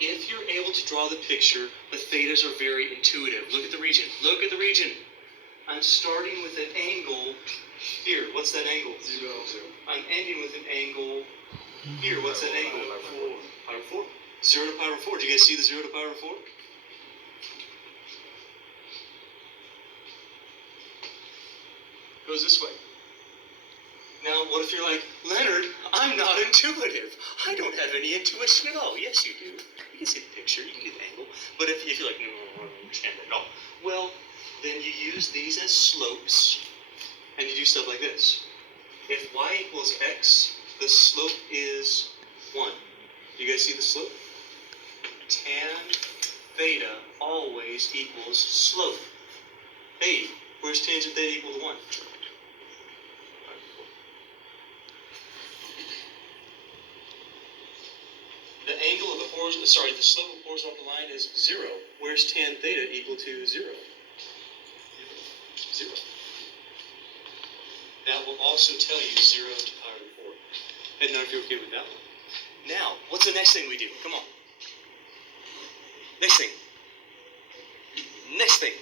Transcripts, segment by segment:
if you're able to draw the picture, the thetas are very intuitive. Look at the region. Look at the region. I'm starting with an angle here. What's that angle? 0. I'm ending with an angle here. What's that angle? Pi over 4. 0 to pi over 4. Do you guys see the 0 to pi over 4? Goes this way. Now, what if you're like, Leonard, I'm not intuitive. I don't have any intuition at all. Yes, you do. You can see the picture. You can do the angle. But if you're like, no, I don't understand that at all. Well, then you use these as slopes, and you do stuff like this. If y equals x, the slope is 1. You guys see the slope? Tan theta always equals slope. Hey, where's tangent theta equal to 1? The angle of the the slope of the horizontal line is 0. Where's tan theta equal to 0? 0. That will also tell you 0 to pi over 4. Head nod if you're okay with that one. Now, what's the next thing we do? Come on. Next thing. Next thing.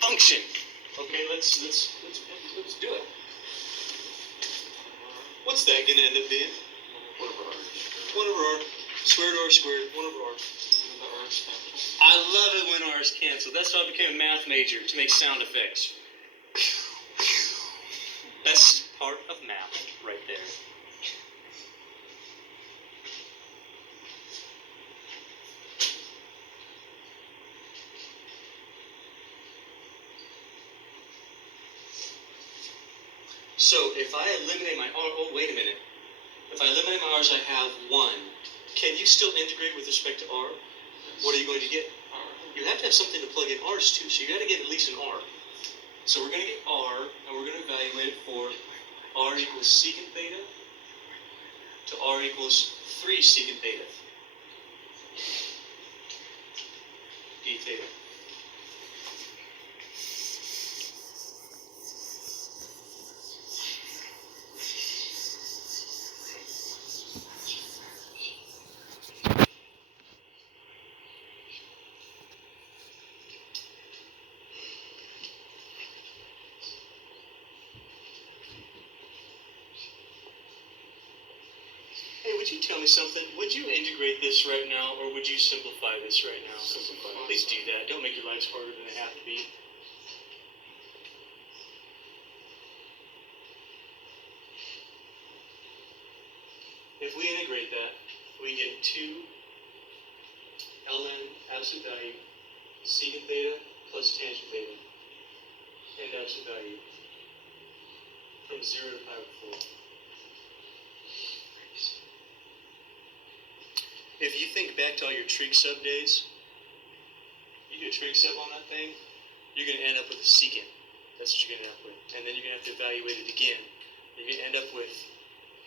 Function. Okay, let's do it. What's that gonna end up being? 1 over r. 1 over r. Squared r squared. 1 over r. I love it when r's cancel. That's why I became a math major, to make sound effects. Best part of math, right there. So if I eliminate my r, oh wait a minute. If I eliminate my r's, I have 1. Can you still integrate with respect to r? What are you going to get? R. You have to have something to plug in r's to, so you got to get at least an r. So we're going to get r, and we're going to evaluate it for r equals secant theta to r equals 3 secant theta. D theta. Hey, would you tell me something? Would you integrate this right now, or would you simplify this right now? Simplify. Please do that. Don't make your lives harder than they have to be. If we integrate that, we get 2 ln absolute value secant theta plus tangent theta and absolute value from 0 to pi over 4. If you think back to all your trig sub days, you do a trig sub on that thing, you're going to end up with a secant. That's what you're going to end up with. And then you're going to have to evaluate it again. You're going to end up with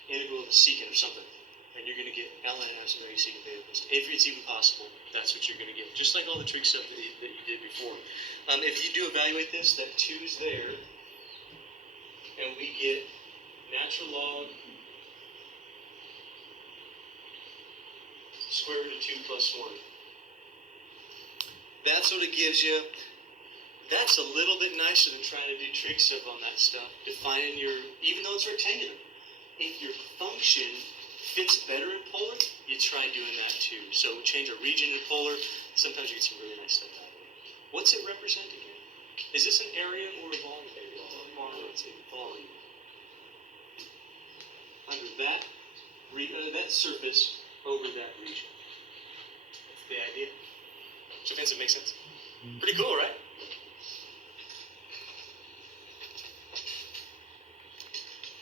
integral of a secant or something. And you're going to get ln absolute value secant theta. If it's even possible, that's what you're going to get. Just like all the trig sub that you did before. If you do evaluate this, that 2 is there. And we get natural log square root of 2 plus 1. That's what it gives you. That's a little bit nicer than trying to do trig sub on that stuff. Defining your, even though it's rectangular, if your function fits better in polar, you try doing that too. So change a region in polar, sometimes you get some really nice stuff out of it. What's it represent again? Is this an area or a volume? Let's say volume. Under that surface over that region. That's the idea. So, Vincent, makes sense? Pretty cool, right?